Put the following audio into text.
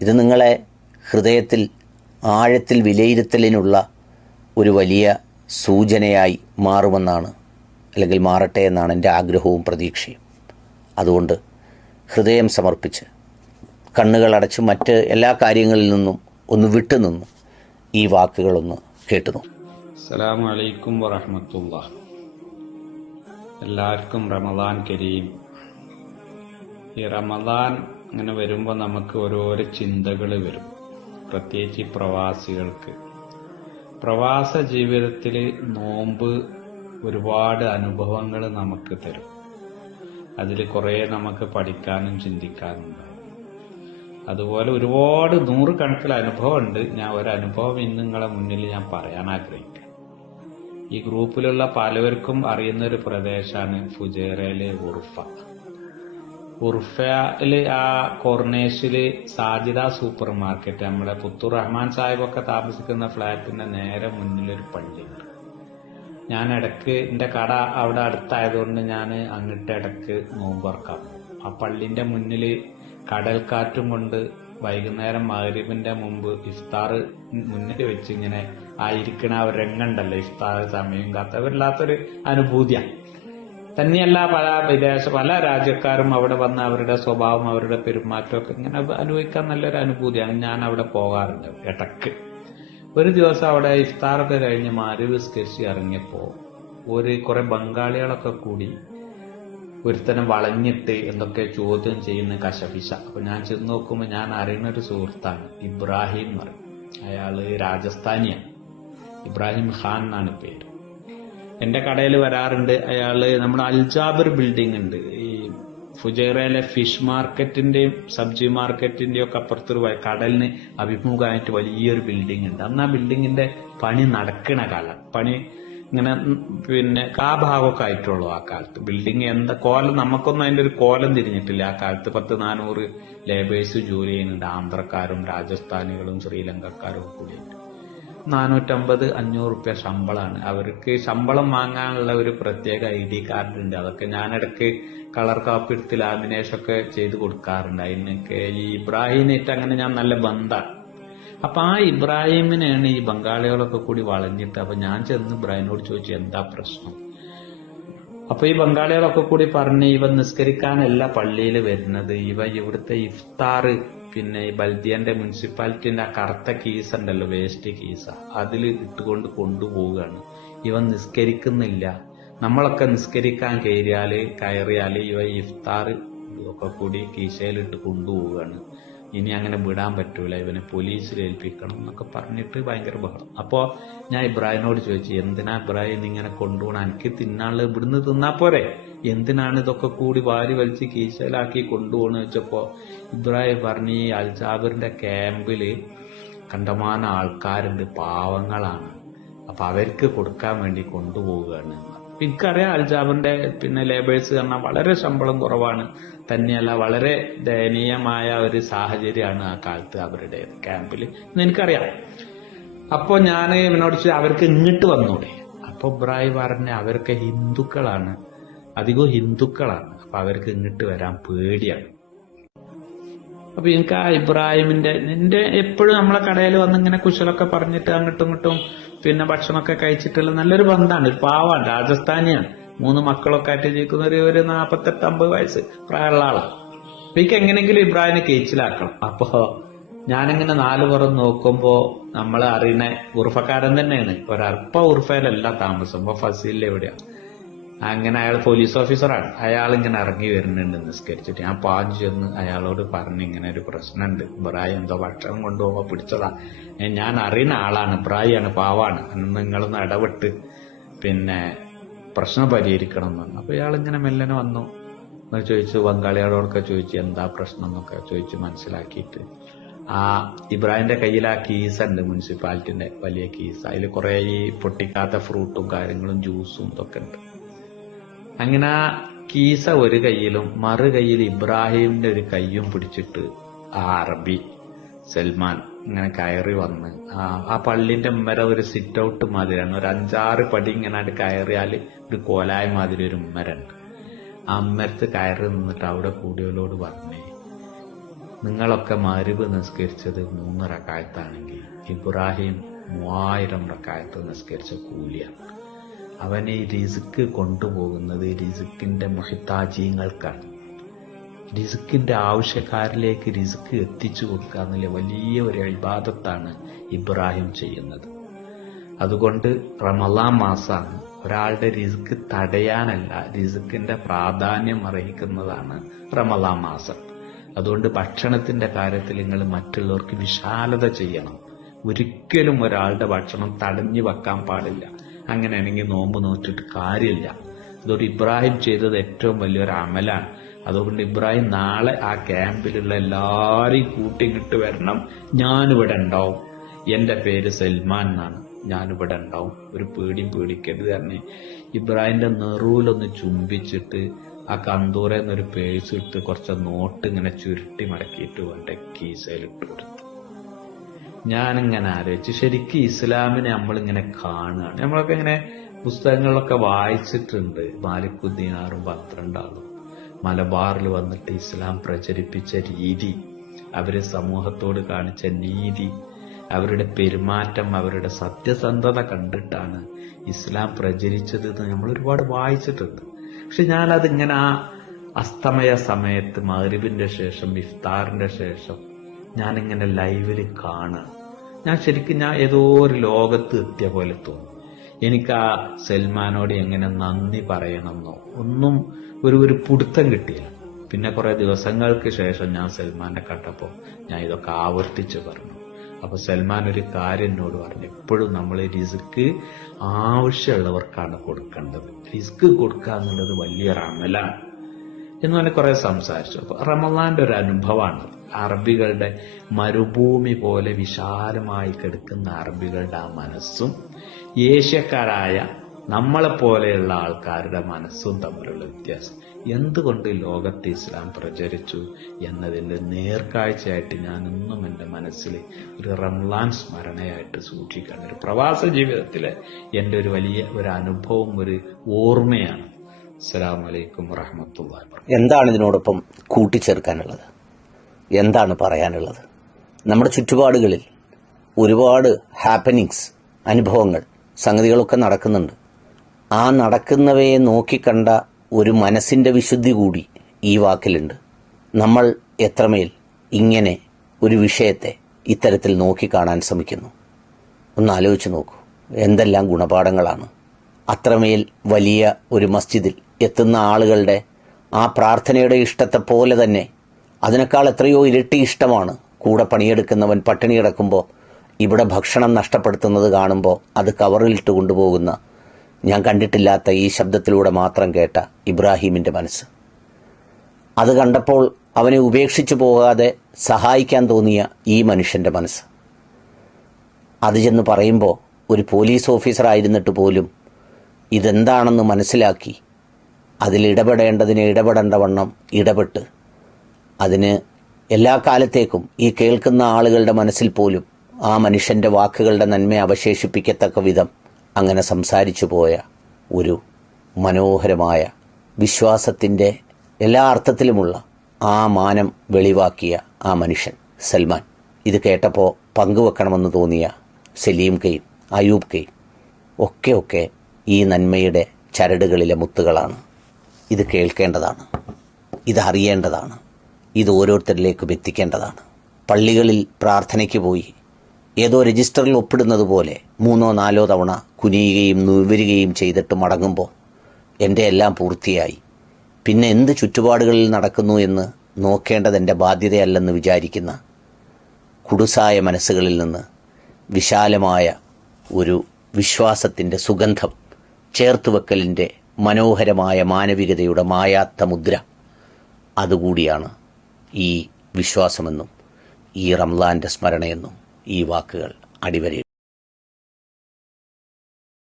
ഇത് നിങ്ങളെ ഹൃദയത്തിൽ ആഴത്തിൽ വിലയിരുത്തലിനുള്ള ഒരു വലിയ സൂചനയായി മാറുമെന്നാണ്, അല്ലെങ്കിൽ മാറട്ടെ എന്നാണ് എൻ്റെ ആഗ്രഹവും പ്രതീക്ഷയും. അതുകൊണ്ട് ഹൃദയം സമർപ്പിച്ച് കണ്ണുകളടച്ച് മറ്റ് എല്ലാ കാര്യങ്ങളിൽ നിന്നും ഒന്ന് വിട്ടുനിന്നു ഈ വാക്കുകളൊന്ന് കേട്ടുന്നു. അസ്സലാമു അലൈക്കും വറഹ്മത്തുള്ളാഹി. എല്ലാവർക്കും റമദാൻ കരീം. ഈ റമദാൻ അങ്ങനെ വരുമ്പോൾ നമുക്ക് ഓരോരോ ചിന്തകൾ വരും, പ്രത്യേകിച്ച് ഈ പ്രവാസികൾക്ക്. പ്രവാസ ജീവിതത്തിൽ നോമ്പ് ഒരുപാട് അനുഭവങ്ങൾ നമുക്ക് തരും. അതിൽ കുറേ നമുക്ക് പഠിക്കാനും ചിന്തിക്കാനും ഉണ്ടാവും. അതുപോലെ ഒരുപാട് നൂറുകണക്കിന് അനുഭവമുണ്ട്. ഞാൻ ഒരനുഭവം ഇന്ന് നിങ്ങളെ മുന്നിൽ ഞാൻ പറയാൻ ആഗ്രഹിക്കാം. ഈ ഗ്രൂപ്പിലുള്ള പലവർക്കും അറിയുന്ന ഒരു പ്രദേശമാണ് ഫുജൈറയിലെ ഉർഫ. ഉർഫയില് ആ കോർണേഷില് സാജിദ സൂപ്പർ മാർക്കറ്റ്, നമ്മുടെ പുത്തൂർ റഹ്മാൻ സാഹിബൊക്കെ താമസിക്കുന്ന ഫ്ലാറ്റിന്റെ നേരെ മുന്നിലൊരു പള്ളിയുണ്ട്. ഞാൻ ഇടയ്ക്ക് എന്റെ കട അവിടെ അടുത്തായതുകൊണ്ട് ഞാൻ അങ്ങോട്ട് ഇടയ്ക്ക് നോമ്പറക്കാം. ആ പള്ളിന്റെ മുന്നിൽ കടൽക്കാറ്റും കൊണ്ട് വൈകുന്നേരം മഗ്‌രിബിന്റെ മുമ്പ് ഇഫ്താർ മുന്നിൽ വെച്ച് ഇങ്ങനെ ആയിരിക്കണ ആ ഒരു രംഗമുണ്ടല്ലോ, ഇഫ്താർ സമയം കാത്ത വല്ലാത്തൊരു അനുഭൂതിയാണ്. തന്നെയല്ല പല രാജ്യക്കാരും അവിടെ വന്ന് അവരുടെ സ്വഭാവം, അവരുടെ പെരുമാറ്റമൊക്കെ ഇങ്ങനെ അനുഭവിക്കാൻ നല്ലൊരു അനുഭൂതിയാണ്. ഞാൻ അവിടെ പോകാറുണ്ട് ഇടയ്ക്ക്. ഒരു ദിവസം അവിടെ ഇഫ്താറൊക്കെ കഴിഞ്ഞ് മഗ്‌രിബ് നിസ്കരിച്ച് ഇറങ്ങിയപ്പോ കുറെ ബംഗാളികളൊക്കെ കൂടി ഒരുത്തനെ വളഞ്ഞിട്ട് എന്തൊക്കെ ചോദ്യം ചെയ്യുന്ന കശപിശ. അപ്പൊ ഞാൻ ചെന്ന് നോക്കുമ്പോ ഞാൻ അറിയുന്ന ഒരു സുഹൃത്താണ്, ഇബ്രാഹിം എന്ന് പറയും. അയാള് രാജസ്ഥാനിയാണ്, ഇബ്രാഹിം ഖാൻ എന്നാണ് പേര്. എന്റെ കടയിൽ വരാറുണ്ട് അയാള്. നമ്മുടെ അൽജാബിർ ബിൽഡിംഗ് ഉണ്ട്, ഈ ഫുജൈറയിലെ ഫിഷ് മാർക്കറ്റിന്റെയും സബ്ജി മാർക്കറ്റിന്റെയും ഒക്കെ അപ്പുറത്തൊരു കടലിന് അഭിമുഖമായിട്ട് വലിയൊരു ബിൽഡിംഗ് ഉണ്ട്. അന്ന് ആ ബിൽഡിങ്ങിന്റെ പണി നടക്കണ കാലം, പണി ഇങ്ങനെ ആ ഭാഗമൊക്കെ ആയിട്ടുള്ളൂ ആ കാലത്ത്. ബിൽഡിംഗ് എന്താ കോലം, നമുക്കൊന്നും അതിന്റെ ഒരു കോലം തിരിഞ്ഞിട്ടില്ല ആ കാലത്ത്. 400 ലേബേഴ്സ് ജോലി ചെയ്യുന്നുണ്ട്, ആന്ധ്രക്കാരും രാജസ്ഥാനികളും ശ്രീലങ്കക്കാരും കൂടി. 450-500 റുപ്യ ശമ്പളമാണ് അവർക്ക്. ശമ്പളം വാങ്ങാനുള്ള ഒരു പ്രത്യേക ID കാർഡ് ഉണ്ട്. അതൊക്കെ ഞാനിടയ്ക്ക് കളർ കാപ്പി എടുത്ത് ലാമിനേഷൻ ഒക്കെ ചെയ്ത് കൊടുക്കാറുണ്ട്. അതിനൊക്കെ ഈ ഇബ്രാഹിമിനായിട്ട് അങ്ങനെ ഞാൻ നല്ല ബന്ധമാണ്. അപ്പൊ ആ ഇബ്രാഹിമിനെയാണ് ഈ ബംഗാളികളൊക്കെ കൂടി വളഞ്ഞിട്ട്. അപ്പൊ ഞാൻ ചെന്ന് ഇബ്രാഹിമിനോട് ചോദിച്ചു എന്താ പ്രശ്നം. അപ്പൊ ഈ ബംഗാളികളൊക്കെ കൂടി പറഞ്ഞ് ഇവ നിസ്കരിക്കാനല്ല പള്ളിയിൽ വരുന്നത്, ഇവിടുത്തെ ഇഫ്താർ പിന്നെ ഈ ബൽദിയന്റെ മുനിസിപ്പാലിറ്റിന്റെ ആ കറുത്ത കീസ് ഉണ്ടല്ലോ, വേസ്റ്റ് കീസ, അതിൽ ഇട്ടുകൊണ്ട് കൊണ്ടുപോവുകയാണ്. ഇവൻ നിസ്കരിക്കുന്നില്ല. നമ്മളൊക്കെ നിസ്കരിക്കാൻ കയറിയാല് ഇവ ഇഫ്താർ ഒക്കെ കൂടി കീശയിലിട്ട് കൊണ്ടുപോവുകയാണ്. ഇനി അങ്ങനെ വിടാൻ പറ്റൂല, ഇവനെ പോലീസിൽ ഏൽപ്പിക്കണം എന്നൊക്കെ പറഞ്ഞിട്ട് ഭയങ്കര ബഹളം. അപ്പോ ഞാൻ ഇബ്രാഹിമിനോട് ചോദിച്ചു, എന്തിനാ ഇബ്രാഹിം ഇങ്ങനെ കൊണ്ടുപോകണം, എനിക്ക് തിന്നാനുള്ള ഇവിടുന്ന് തിന്നാ പോരെ, എന്തിനാണ് ഇതൊക്കെ കൂടി വാരി വലിച്ച് കീശയിലാക്കി കൊണ്ടുപോകണമെന്ന് വെച്ചപ്പോ ഇബ്രാഹിം പറഞ്ഞു, ഈ അൽജാബിറിന്റെ ക്യാമ്പില് കണ്ടമാനം ആൾക്കാരുണ്ട്, പാവങ്ങളാണ്, അപ്പൊ അവർക്ക് കൊടുക്കാൻ വേണ്ടി കൊണ്ടുപോവുകയാണ്. എനിക്കറിയാം അൽജാബിറിന്റെ ലേബേഴ്സ് കാരണം വളരെ ശമ്പളം കുറവാണ്, തന്നെയല്ല വളരെ ദയനീയമായ ഒരു സാഹചര്യമാണ് ആ കാലത്ത് അവരുടെ ക്യാമ്പില് എന്ന് എനിക്കറിയാം. അപ്പൊ ഞാൻ ഇവനോട് അവർക്ക് ഇങ്ങോട്ട് വന്നൂടെ. അപ്പൊ ഇബ്രാഹിം പറഞ്ഞ അവരൊക്കെ ഹിന്ദുക്കളാണ്, അധികവും ഹിന്ദുക്കളാണ്, അപ്പൊ അവർക്ക് ഇങ്ങോട്ട് വരാൻ പേടിയാണ്. അപ്പൊ എനിക്ക് ആ ഇബ്രാഹിമിന്റെ എപ്പോഴും നമ്മളെ കടയിൽ വന്ന് ഇങ്ങനെ കുശലൊക്കെ പറഞ്ഞിട്ട് അങ്ങോട്ടും ഇങ്ങോട്ടും ഭക്ഷണമൊക്കെ കഴിച്ചിട്ടുള്ള നല്ലൊരു ബന്ധമാണ്. ഒരു പാവാണ്, രാജസ്ഥാനിയാണ്, 3 മക്കളൊക്കെ ആയിട്ട് ജീവിക്കുന്ന ഒരു 48-50 വയസ്സ് പ്രായമുള്ള ആളാണ്. അപ്പൊ എനിക്ക് എങ്ങനെയെങ്കിലും ഇബ്രാഹിമിനെ കേച്ചിലാക്കണം. അപ്പൊ ഞാനിങ്ങനെ 4 പുറം നോക്കുമ്പോ നമ്മളെ അറിയുന്ന ഉർഫക്കാരൻ തന്നെയാണ്. ഒരൽപ്പ ഉർഫയിലല്ല താമസം, ഇപ്പൊ ഫസീലിൽ എവിടെയാ. അങ്ങനെ അയാൾ പോലീസ് ഓഫീസറാണ്. അയാൾ ഇങ്ങനെ ഇറങ്ങി വരുന്നുണ്ട് നിസ്കരിച്ചിട്ട്. ഞാൻ പാഞ്ഞു ചെന്ന് അയാളോട് പറഞ്ഞു, ഇങ്ങനെ ഒരു പ്രശ്നമുണ്ട്, ഇബ്രാഹിം എന്തോ ഭക്ഷണം കൊണ്ടുപോകുമ്പോ പിടിച്ചതാ, ഞാൻ അറിയുന്ന ആളാണ്, ഇബ്രാഹിമാണ്, പാവാണ്, നിങ്ങളൊന്ന് ഇടപെട്ട് പ്രശ്നം പരിഹരിക്കണം എന്ന് പറഞ്ഞു. അപ്പൊ ഇയാൾ ഇങ്ങനെ മെല്ലനെ വന്നു, ചോദിച്ചു, ബംഗാളികളോടൊക്കെ ചോദിച്ചു എന്താ പ്രശ്നം എന്നൊക്കെ ചോദിച്ചു മനസ്സിലാക്കിയിട്ട് ആ ഇബ്രാഹിമിന്റെ കയ്യിൽ ആ കീസ് ഉണ്ട്, മുനിസിപ്പാലിറ്റിന്റെ വലിയ കീസ്. അതിൽ കുറെ ഈ പൊട്ടിക്കാത്ത ഫ്രൂട്ടും കാര്യങ്ങളും ജ്യൂസും ഇതൊക്കെ ഉണ്ട്. അങ്ങനെ ആ കീസ ഒരു കയ്യിലും മറു കയ്യിൽ ഇബ്രാഹിമിന്റെ ഒരു കയ്യും പിടിച്ചിട്ട് ആ അറബി സൽമാൻ ഇങ്ങനെ കയറി വന്ന് ആ പള്ളിന്റെ ഉമ്മര ഒരു സിറ്റ് ഔട്ട് മാതിരിയാണ്, ഒരു 5-6 പടി ഇങ്ങനെ കയറിയാല് ഒരു കോലായ മാതിരി ഒരു ഉമ്മരുണ്ട്. ആ ഉമ്മരത്ത് കയറി നിന്നിട്ട് അവിടെ കൂടിയവരോട് പറഞ്ഞേ, നിങ്ങളൊക്കെ മഗ്‌രിബ് നിസ്കരിച്ചത് 3 റക്അത്താണെങ്കിൽ ഇബ്രാഹിം 3000 റക്അത്ത് നിസ്കരിച്ച കൂലിയാണ്. അവൻ ഈ റിസ്ക് കൊണ്ടുപോകുന്നത് റിസ്കിന്റെ മുഹ്താജീങ്ങൾക്കാണ്. റിസ്കിന്റെ ആവശ്യക്കാരിലേക്ക് റിസ്ക് എത്തിച്ചു കൊടുക്കുക എന്നുള്ള വലിയ ഒരു ഇബാദത്താണ് ഇബ്രാഹിം ചെയ്യുന്നത്. അതുകൊണ്ട് റമളാൻ മാസമാണ് ഒരാളുടെ റിസ്ക് തടയാനല്ല, റിസ്കിന്റെ പ്രാധാന്യം അർഹിക്കുന്നതാണ് റമളാൻ മാസം. അതുകൊണ്ട് ഭക്ഷണത്തിന്റെ കാര്യത്തിൽ നിങ്ങൾ മറ്റുള്ളവർക്ക് വിശാലത ചെയ്യണം. ഒരിക്കലും ഒരാളുടെ ഭക്ഷണം തടഞ്ഞു വെക്കാൻ പാടില്ല. അങ്ങനെയാണെങ്കിൽ നോമ്പ് നോറ്റിട്ട് കാര്യമില്ല. അതുകൊണ്ട് ഇബ്രാഹിം ചെയ്തത് ഏറ്റവും വലിയൊരു അമലാണ്. അതുകൊണ്ട് ഇബ്രാഹിം നാളെ ആ ക്യാമ്പിലുള്ള എല്ലാരെയും കൂട്ടിങ്ങിട്ട് വരണം. ഞാനിവിടെ ഉണ്ടാവും, എന്റെ പേര് സൽമാൻ എന്നാണ്, ഞാനിവിടെ ഉണ്ടാവും, ഒരു പേടിയും പേടിക്കരുത് തന്നെ. ഇബ്രാഹിമിന്റെ നെറുവിലൊന്ന് ചുംബിച്ചിട്ട് ആ കന്തൂരെന്നൊരു പേഴ്സ് ഇട്ട് കുറച്ച് നോട്ട് ഇങ്ങനെ ചുരുട്ടി മടക്കിയിട്ട് വേണ്ട കീസയിലിട്ട് കൊടുത്തു. ഞാനിങ്ങനെ ആലോചിച്ച്, ശരിക്കും ഇസ്ലാമിനെ നമ്മളിങ്ങനെ കാണുകയാണ്. നമ്മളൊക്കെ ഇങ്ങനെ പുസ്തകങ്ങളിലൊക്കെ വായിച്ചിട്ടുണ്ട്. മാലിക്കുദ്ദീനാറും 12 ആളും മലബാറിൽ വന്നിട്ട് ഇസ്ലാം പ്രചരിപ്പിച്ച രീതി, അവര് സമൂഹത്തോട് കാണിച്ച നീതി, അവരുടെ പെരുമാറ്റം, അവരുടെ സത്യസന്ധത കണ്ടിട്ടാണ് ഇസ്ലാം പ്രചരിച്ചത് എന്ന് നമ്മൾ ഒരുപാട് വായിച്ചിട്ടുണ്ട്. പക്ഷെ ഞാനതിങ്ങനെ ആ അസ്തമയ സമയത്ത് മഗ്‌രിബിന്റെ ശേഷം ഇഫ്താറിന്റെ ശേഷം ഞാനിങ്ങനെ ലൈവിൽ കാണുക. ഞാൻ ഏതോ ഒരു ലോകത്ത് എത്തിയ പോലെ തോന്നി. എനിക്ക് ആ സൽമാനോട് എങ്ങനെ നന്ദി പറയണമെന്നോ ഒന്നും ഒരു പിടുത്തം കിട്ടിയില്ല. പിന്നെ കുറെ ദിവസങ്ങൾക്ക് ശേഷം ഞാൻ സൽമാനെ കണ്ടപ്പോൾ ഞാൻ ഇതൊക്കെ ആവർത്തിച്ച് പറഞ്ഞു. അപ്പൊ സൽമാൻ ഒരു കാര്യം എന്നോട് പറഞ്ഞു, എപ്പോഴും നമ്മൾ റിസ്ക് ആവശ്യമുള്ളവർക്കാണ് കൊടുക്കേണ്ടത്, റിസ്ക് കൊടുക്കുക എന്നുള്ളത് വലിയൊരു അമലാണ് എന്ന് പറഞ്ഞ് കുറെ സംസാരിച്ചു. അപ്പൊ റമളാന്റെ ഒരു അനുഭവമാണ്. അറബികളുടെ മരുഭൂമി പോലെ വിശാലമായി കിടക്കുന്ന അറബികളുടെ ആ മനസ്സും ഏഷ്യക്കാരായ നമ്മളെപ്പോലെയുള്ള ആൾക്കാരുടെ മനസ്സും തമ്മിലുള്ള വ്യത്യാസം, എന്തുകൊണ്ട് ലോകത്ത് ഇസ്ലാം പ്രചരിച്ചു എന്നതിന്റെ നേർക്കാഴ്ചയായിട്ട് ഞാൻ ഇന്നും എൻ്റെ മനസ്സിൽ ഒരു റംളാൻ സ്മരണയായിട്ട് സൂക്ഷിക്കണം. ഒരു പ്രവാസ ജീവിതത്തിലെ എൻ്റെ ഒരു വലിയ ഒരു അനുഭവം, ഒരു ഓർമ്മയാണ്. അസ്സലാമു അലൈക്കും വറഹ്മത്തുള്ളാഹി വബറകാതുഹു. എന്താണ് ഇതിനോടൊപ്പം കൂട്ടിച്ചേർക്കാനുള്ളത്? എന്താണ് പറയാനുള്ളത്? നമ്മുടെ ചുറ്റുപാടുകളിൽ ഒരുപാട് ഹാപ്പനിങ്സ്, അനുഭവങ്ങൾ, സംഗതികളൊക്കെ നടക്കുന്നുണ്ട്. ആ നടക്കുന്നവയെ നോക്കിക്കണ്ട ഒരു മനസ്സിന്റെ വിശുദ്ധി കൂടി ഈ വാക്കിലുണ്ട്. നമ്മൾ എത്രമേൽ ഇങ്ങനെ ഒരു വിഷയത്തെ ഇത്തരത്തിൽ നോക്കിക്കാണാൻ ശ്രമിക്കുന്നു? ഒന്ന് ആലോചിച്ച് നോക്കൂ. എന്തെല്ലാം ഗുണപാഠങ്ങളാണ്. അത്രമേൽ വലിയ ഒരു മസ്ജിദിൽ എത്തുന്ന ആളുകളുടെ ആ പ്രാർത്ഥനയുടെ ഇഷ്ടത്തെ പോലെ തന്നെ അതിനേക്കാൾ എത്രയോ ഇരട്ടി ഇഷ്ടമാണ് കൂടെ പണിയെടുക്കുന്നവൻ പട്ടിണി കിടക്കുമ്പോൾ ഇവിടെ ഭക്ഷണം നഷ്ടപ്പെടുത്തുന്നത് കാണുമ്പോൾ അത് കവറിലിട്ട് കൊണ്ടുപോകുന്ന, ഞാൻ കണ്ടിട്ടില്ലാത്ത ഈ ശബ്ദത്തിലൂടെ മാത്രം കേട്ട ഇബ്രാഹിമിൻ്റെ മനസ്സ്. അത് കണ്ടപ്പോൾ അവനെ ഉപേക്ഷിച്ചു പോകാതെ സഹായിക്കാൻ തോന്നിയ ഈ മനുഷ്യൻ്റെ മനസ്സ്. അത് ചെന്ന് പറയുമ്പോൾ ഒരു പോലീസ് ഓഫീസറായിരുന്നിട്ട് പോലും ഇതെന്താണെന്ന് മനസ്സിലാക്കി അതിലിടപെടേണ്ടതിന് ഇടപെടേണ്ട വണ്ണം ഇടപെട്ട് അതിന് എല്ലാ കാലത്തേക്കും ഈ കേൾക്കുന്ന ആളുകളുടെ മനസ്സിൽ പോലും ആ മനുഷ്യൻ്റെ വാക്കുകളുടെ നന്മ അവശേഷിപ്പിക്കത്തക്ക വിധം അങ്ങനെ സംസാരിച്ചു പോയ ഒരു മനോഹരമായ വിശ്വാസത്തിൻ്റെ എല്ലാ അർത്ഥത്തിലുമുള്ള ആ മാനം വെളിവാക്കിയ ആ മനുഷ്യൻ സൽമാൻ. ഇത് കേട്ടപ്പോൾ പങ്കുവെക്കണമെന്ന് തോന്നിയ സലീം കെയും അയൂബ് കെയും ഒക്കെ ഈ നന്മയുടെ ചരടുകളിലെ മുത്തുകളാണ്. ഇത് കേൾക്കേണ്ടതാണ്, ഇതറിയേണ്ടതാണ്, ഇത് ഓരോരുത്തരിലേക്കും എത്തിക്കേണ്ടതാണ്. പള്ളികളിൽ പ്രാർത്ഥനയ്ക്ക് പോയി ഏതോ രജിസ്റ്ററിൽ ഒപ്പിടുന്നത് പോലെ 3-4 തവണ കുനിയുകയും നിവരുകയും ചെയ്തിട്ട് മടങ്ങുമ്പോൾ എൻ്റെ എല്ലാം പൂർത്തിയായി, പിന്നെ എന്ത് ചുറ്റുപാടുകളിൽ നടക്കുന്നു എന്ന് നോക്കേണ്ടത് എൻ്റെ ബാധ്യതയല്ലെന്ന് വിചാരിക്കുന്ന കുടുസായ മനസ്സുകളിൽ നിന്ന് വിശാലമായ ഒരു വിശ്വാസത്തിൻ്റെ സുഗന്ധം, ചേർത്തുവെക്കലിൻ്റെ മനോഹരമായ മാനവികതയുടെ മായാത്ത മുദ്ര, അതുകൂടിയാണ് ഈ വിശ്വാസമെന്നും ഈ റംളാൻ്റെ സ്മരണയെന്നും ഈ വാക്കുകൾ അടിവരയിടുന്നു.